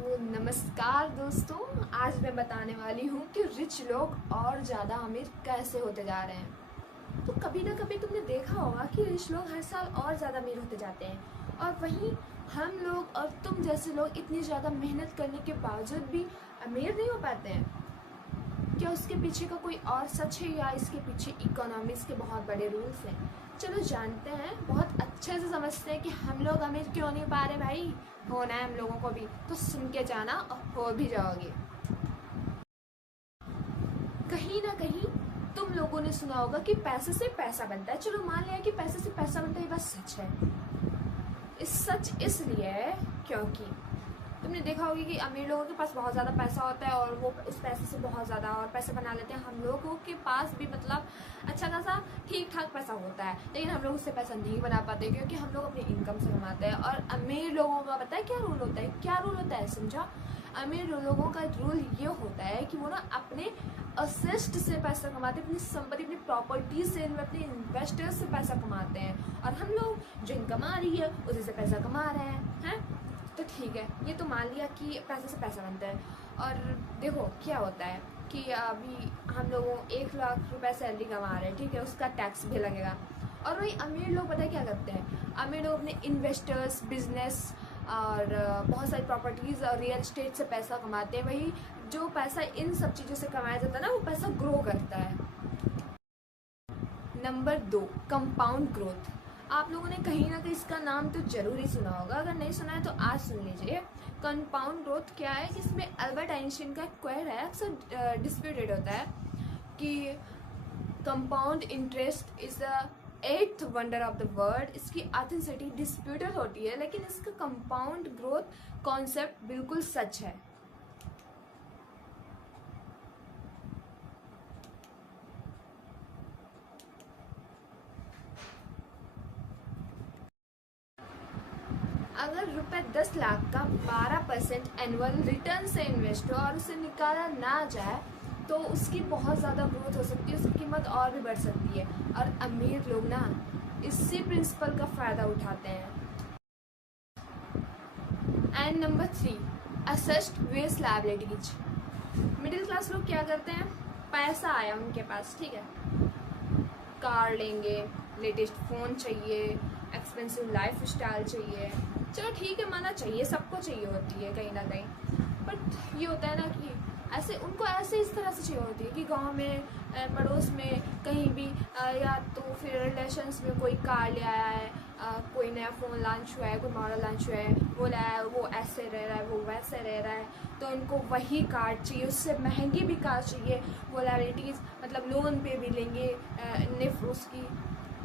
तो नमस्कार दोस्तों, आज मैं बताने वाली हूँ कि रिच लोग और ज़्यादा अमीर कैसे होते जा रहे हैं। तो कभी ना कभी तुमने देखा होगा कि रिच लोग हर साल और ज़्यादा अमीर होते जाते हैं, और वहीं हम लोग और तुम जैसे लोग इतनी ज़्यादा मेहनत करने के बावजूद भी अमीर नहीं हो पाते हैं। क्या उसके पीछे का कोई और सच है, या इसके पीछे इकोनॉमिक्स के बहुत बड़े रूल्स हैं? चलो जानते हैं, बहुत अच्छे से समझते हैं कि हम लोग अमीर क्यों नहीं पा रहे। भाई, होना है हम लोगों को भी, तो सुन के जाना और हो भी जाओगे। कहीं ना कहीं तुम लोगों ने सुना होगा कि पैसे से पैसा बनता है। चलो मान लिया कि पैसे से पैसा बनता है, ये बात सच है। इस सच इसलिए है क्योंकि तुमने देखा होगा कि अमीर लोगों के पास बहुत ज़्यादा पैसा होता है और वो उस पैसे से बहुत ज़्यादा और पैसे बना लेते हैं। हम लोगों के पास भी मतलब अच्छा खासा ठीक ठाक पैसा होता है, लेकिन हम लोग उससे पैसा नहीं बना पाते क्योंकि हम लोग अपनी इनकम से कमाते हैं। और अमीर लोगों का पता है क्या रूल होता है? क्या रूल होता है समझा? अमीर लोगों का रूल ये होता है कि वो ना अपने असेस्ट से पैसा कमाते हैं, अपनी संपत्ति, अपनी प्रॉपर्टी से, अपने इन्वेस्टर्स से पैसा कमाते हैं। और हम लोग जो इनकम आ रही है उसी से पैसा कमा रहे हैं। तो ठीक है, ये तो मान लिया कि पैसे से पैसा बनता है। और देखो क्या होता है कि अभी हम लोगों 1 लाख रुपए सैलरी कमा रहे हैं, ठीक है, उसका टैक्स भी लगेगा। और वही अमीर लोग पता है क्या करते हैं? अमीर लोग अपने इन्वेस्टर्स, बिजनेस और बहुत सारी प्रॉपर्टीज़ और रियल एस्टेट से पैसा कमाते हैं। वही जो पैसा इन सब चीज़ों से कमाया जाता है ना, वो पैसा ग्रो करता है। Number 2, compound growth. आप लोगों ने कहीं ना कहीं इसका नाम तो जरूर ही सुना होगा, अगर नहीं सुना है तो आज सुन लीजिए। कंपाउंड ग्रोथ क्या है कि इसमें अल्बर्ट आइंस्टाइन का क्वेट है, अक्सर डिस्प्यूटेड होता है कि compound interest is the 8th wonder of the world. इसकी ऑथेंटिसिटी डिस्प्यूटेड होती है, लेकिन इसका कंपाउंड ग्रोथ कॉन्सेप्ट बिल्कुल सच है। अगर रुपए 10 लाख का 12% एनुअल रिटर्न से इन्वेस्ट हो और उसे निकाला ना जाए तो उसकी बहुत ज़्यादा ग्रोथ हो सकती है, उसकी कीमत और भी बढ़ सकती है। और अमीर लोग ना इसी प्रिंसिपल का फ़ायदा उठाते हैं। एंड नंबर 3, असेस्ट वेस्ट लायबिलिटीज। मिडिल क्लास लोग क्या करते हैं? पैसा आया उनके पास, ठीक है, कार लेंगे, लेटेस्ट फ़ोन चाहिए, एक्सपेंसिव लाइफ स्टाइल चाहिए। चलो ठीक है, माना चाहिए, सबको चाहिए होती है कहीं ना कहीं। बट ये होता है ना कि ऐसे उनको ऐसे इस तरह से चाहिए होती है कि गांव में, पड़ोस में, कहीं भी, या तो फिर रिलेशंस में कोई कार ले आया है, कोई नया फ़ोन लॉन्च हुआ है, कोई मॉडल लॉन्च हुआ है, वो लाया है, वो ऐसे रह रहा है, वो वैसे रह रहा है, तो उनको वही कार चाहिए, उससे महंगी भी कार चाहिए। वो लायबिलिटीज़ मतलब लोन पे भी लेंगे निफ उसकी,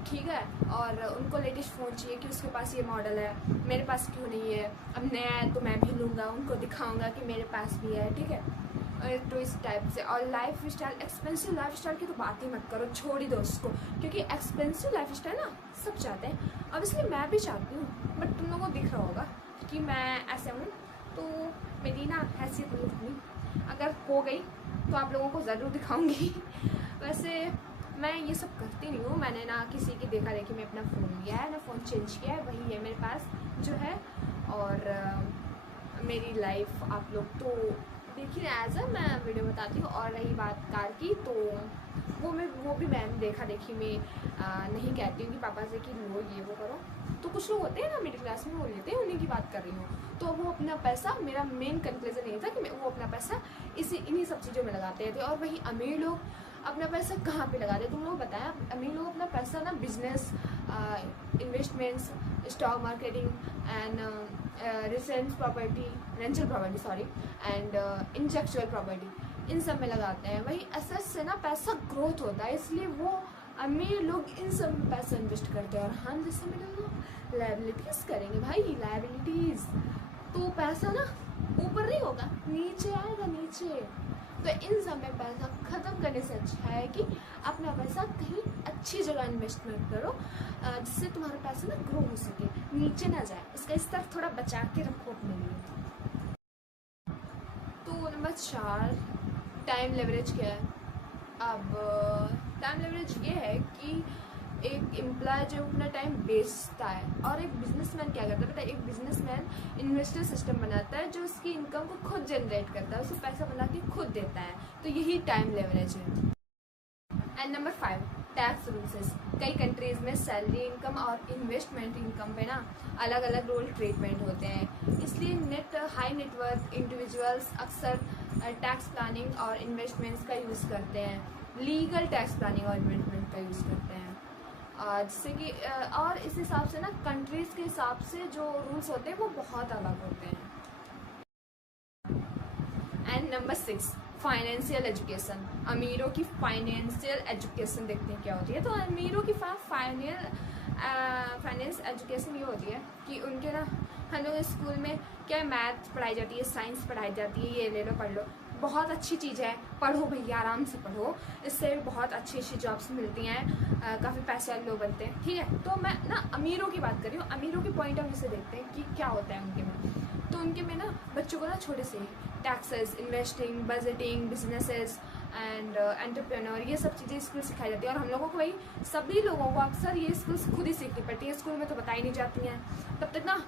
ठीक है, और उनको लेटेस्ट फ़ोन चाहिए कि उसके पास ये मॉडल है, मेरे पास क्यों नहीं है, अब नया है तो मैं भी लूँगा, उनको दिखाऊंगा कि मेरे पास भी है, ठीक है। और तो इस टाइप से। और life style, expensive life style की तो बात ही मत करो, छोड़ ही दो उसको, क्योंकि एक्सपेंसिव लाइफ स्टाइल ना सब चाहते हैं। अब इसलिए मैं भी चाहती हूँ, बट तुम लोगों को दिख रहा होगा कि मैं ऐसे हूँ, तो मेरी ना हैसियत नहीं उतनी। अगर हो गई तो आप लोगों को ज़रूर दिखाऊँगी। वैसे मैं ये सब करती नहीं हूँ, मैंने ना किसी की देखा देखी में अपना फ़ोन लिया है, ना फ़ोन चेंज किया है, वही है मेरे पास जो है। और मेरी लाइफ आप लोग तो देखिए, एज अ मैं वीडियो बताती हूँ। और रही बात कार की, तो वो भी मैंने देखा देखी में नहीं कहती हूँ कि पापा से कि लो ये वो करो। तो कुछ लोग होते हैं ना मिडिल क्लास में, वो लेते हैं, उन्हीं की बात कर रही हूँ। तो वो अपना पैसा, मेरा मेन कंक्लूजन ये था कि वो अपना पैसा इन्हीं सब चीज़ों में लगाते थे। और वही अमीर लोग अपना पैसा कहाँ पे लगाते हैं? तुम लोग बताया। अमीर लोग अपना पैसा ना business, investments, stock marketing and rental property sorry, and intellectual property, इन सब में लगाते हैं। वही एसेट से ना पैसा ग्रोथ होता है, इसलिए वो अमीर लोग इन सब में पैसा इन्वेस्ट करते हैं। और हम जैसे मिडिल लोग लायबिलिटीज़ करेंगे। भाई लायबिलिटीज़ तो पैसा ना ऊपर नहीं होगा, नीचे आएगा, नीचे। तो इन सब में पैसा ख़त्म करने से अच्छा है कि अपना पैसा कहीं अच्छी जगह इन्वेस्टमेंट करो, जिससे तुम्हारा पैसा ना ग्रो हो सके, नीचे ना जाए। इसका स्तर थोड़ा बचा के रखो अपने लिए। तो नंबर 4, टाइम लेवरेज क्या है? अब टाइम लेवरेज ये है कि एक एम्प्लॉय जो अपना टाइम बेचता है, और एक बिजनेसमैन क्या करता है बेटा, एक बिजनेसमैन इन्वेस्टर सिस्टम बनाता है जो उसकी इनकम को खुद जनरेट करता है, उसे पैसा बना के खुद देता है। तो यही टाइम लेवरेज है। And number 5, tax rules. कई कंट्रीज में सैलरी इनकम और इन्वेस्टमेंट इनकम में ना अलग अलग रूल ट्रीटमेंट होते हैं, इसलिए हाई नेटवर्थ इंडिविजुअल्स अक्सर टैक्स प्लानिंग और इन्वेस्टमेंट्स का यूज़ करते हैं, लीगल टैक्स प्लानिंग और इन्वेस्टमेंट का यूज़ करते हैं। जिससे कि और इस हिसाब से ना कंट्रीज के हिसाब से जो रूल्स होते हैं वो बहुत अलग होते हैं। And number 6, financial education. अमीरों की फाइनेंशियल एजुकेशन देखते हैं क्या होती है। तो अमीरों की फाइनेंस एजुकेशन ये होती है कि उनके ना, हम लोग स्कूल में क्या मैथ पढ़ाई जाती है, साइंस पढ़ाई जाती है, ये ले लो पढ़ लो, बहुत अच्छी चीज़ है, पढ़ो भैया आराम से पढ़ो, इससे बहुत अच्छी अच्छी जॉब्स मिलती हैं, काफ़ी पैसे वाले लोग बनते हैं, ठीक है। तो मैं ना अमीरों की बात कर रही हूँ, अमीरों के पॉइंट ऑफ व्यू से देखते हैं कि क्या होता है उनके में। तो उनके में ना बच्चों को ना छोटे से taxes, investing, budgeting, businesses and entrepreneur, ये सब चीज़ें स्कूल सिखाई जाती है। और हम लोगों को भाई सभी लोगों को अक्सर ये स्किल्स खुद ही सीखनी पड़ती है, स्कूल में तो बताई नहीं जाती हैं। तब तक ना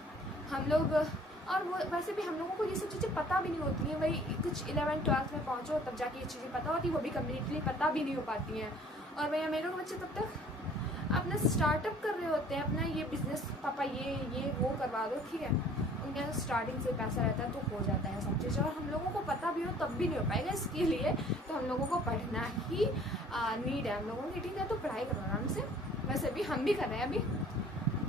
हम लोग, और वो वैसे भी हम लोगों को ये सब चीज़ें पता भी नहीं होती हैं, भाई कुछ 11th-12th में पहुँचो तब जाके ये चीज़ें पता होती है, वो भी कम्प्लीटली पता भी नहीं हो पाती हैं। और भैया मेरे को बच्चे तब तक अपना स्टार्टअप कर रहे होते हैं, अपना ये बिजनेस, पापा ये वो करवा दो, ठीक है, उनके यहाँ स्टार्टिंग से पैसा रहता है तो हो जाता है सब चीज़। और हम लोगों को पता भी हो तब भी नहीं हो पाएगा, इसके लिए तो हम लोगों को पढ़ना ही नीड है हम लोगों की, ठीक है। तो पढ़ाई करो आराम से, वैसे भी हम भी कर रहे हैं अभी।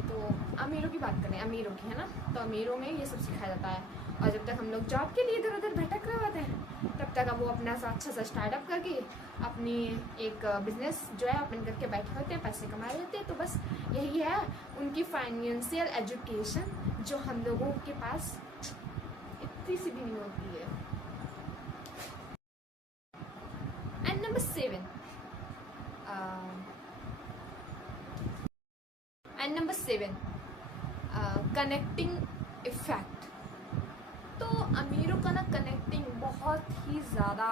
तो अमीरों की बात करें, अमीरों की, है ना, तो अमीरों में ये सब सिखाया जाता है। और जब तक हम लोग जॉब के लिए इधर उधर भटक रहे होते हैं तब तक अब वो अपना सा अच्छा सा स्टार्टअप करके अपनी एक बिजनेस जो है ओपन करके बैठे होते हैं, पैसे कमा लेते हैं। तो बस यही है उनकी फाइनेंशियल एजुकेशन जो हम लोगों के पास इतनी सी भी नहीं होती है। And number 7, connecting effect. तो अमीरों का ना कनेक्टिंग बहुत ही ज़्यादा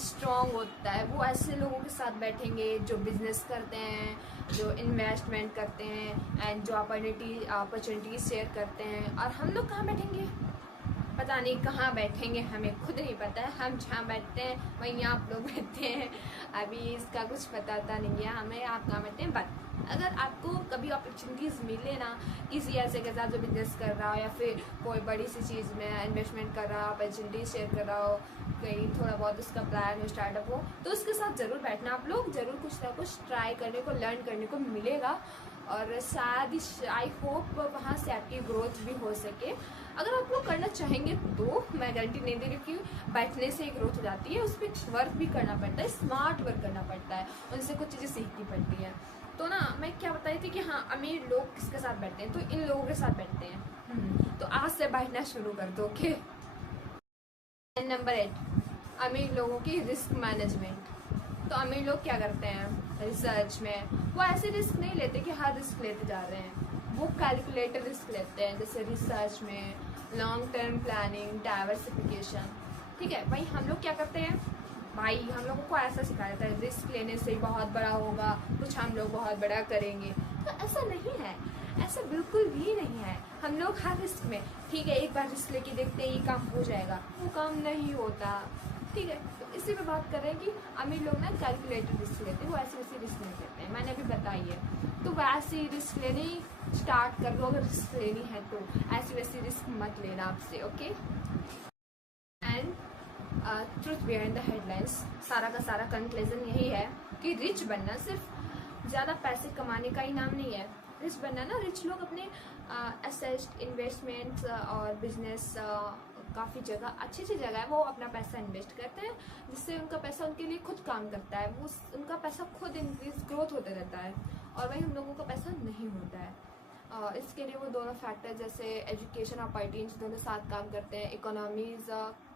स्ट्रॉन्ग होता है। वो ऐसे लोगों के साथ बैठेंगे जो बिजनेस करते हैं, जो इन्वेस्टमेंट करते हैं एंड जो अपॉर्चुनिटीज शेयर करते हैं। और हम लोग कहाँ बैठेंगे, पता नहीं कहाँ बैठेंगे, हमें खुद नहीं पता है। हम जहाँ बैठते हैं वहीं आप लोग बैठते हैं, अभी इसका कुछ पता नहीं है हमें आप कहाँ बैठते हैं। बट अगर आपको कभी अपॉर्चुनिटीज़ मिले ना किसी ऐसे के साथ जो बिजनेस कर रहा हो या फिर कोई बड़ी सी चीज़ में इन्वेस्टमेंट कर रहा हो, अपॉर्चुनिटीज शेयर कर रहा हो, कहीं थोड़ा बहुत उसका प्लान हो, स्टार्टअप हो, तो उसके साथ ज़रूर बैठना। आप लोग ज़रूर कुछ ना कुछ ट्राई करने को, लर्न करने को मिलेगा। और शायद आई होप वहाँ से आपकी ग्रोथ भी हो सके। अगर आप लोग करना चाहेंगे तो मैं गारंटी नहीं दे रही कि बैठने से ही ग्रोथ हो जाती है, उस पर वर्क भी करना पड़ता है, स्मार्ट वर्क करना पड़ता है, उनसे कुछ चीज़ें सीखनी पड़ती हैं। तो ना मैं क्या बता रही थी कि हाँ अमीर लोग किसके साथ बैठते हैं, तो इन लोगों के साथ बैठते हैं। तो आज से बैठना शुरू कर दो, ओके। नंबर 8, अमीर लोगों की रिस्क मैनेजमेंट। तो अमीर लोग क्या करते हैं रिसर्च में, वो ऐसे रिस्क नहीं लेते कि हर रिस्क लेते जा रहे हैं, वो कैलकुलेटेड रिस्क लेते हैं, जैसे रिसर्च में लॉन्ग टर्म प्लानिंग, डाइवर्सिफिकेशन, ठीक है। भाई हम लोग क्या करते हैं, भाई हम लोगों को ऐसा सिखाया जाता है रिस्क लेने से बहुत बड़ा होगा, कुछ हम लोग बहुत बड़ा करेंगे। तो ऐसा नहीं है, ऐसा बिल्कुल भी नहीं है। हम लोग हर रिस्क में, ठीक है, एक बार रिस्क लेके देखते हैं ये काम हो जाएगा, वो काम नहीं होता, ठीक है। तो इसी पे बात कर रहे हैं कि अमीर लोग ना कैलकुलेटेड रिस्क लेते हैं, वो ऐसी वैसी रिस्क नहीं लेते हैं, मैंने अभी बताई है। तो वैसी रिस्क लेनी स्टार्ट कर दो, अगर रिस्क लेनी है तो ऐसी वैसी रिस्क मत लेना आपसे, okay. And truth behind the headlines, सारा का सारा कंक्लूजन यही है कि रिच बनना सिर्फ ज़्यादा पैसे कमाने का ही नाम नहीं है। रिच बनना ना, रिच लोग अपने एसेट, इन्वेस्टमेंट्स और बिजनेस, काफ़ी जगह अच्छी जगह है, वो अपना पैसा इन्वेस्ट करते हैं, जिससे उनका पैसा उनके लिए खुद काम करता है, वो उनका पैसा खुद इंक्रीज ग्रोथ होते रहता है। और वही हम लोगों का पैसा नहीं होता है। इसके लिए वो दोनों फैक्टर जैसे एजुकेशन और पार्टीज दोनों साथ काम करते हैं, इकोनॉमीज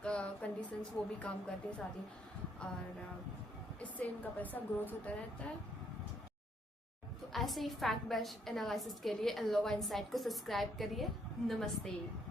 कंडीशंस वो भी काम करती हैं साथ ही, और इससे इनका पैसा ग्रोथ होता रहता है। तो ऐसे ही फैक्ट बेस्ड एनालिसिस के लिए एनलोवा इनसाइट को सब्सक्राइब करिए। नमस्ते।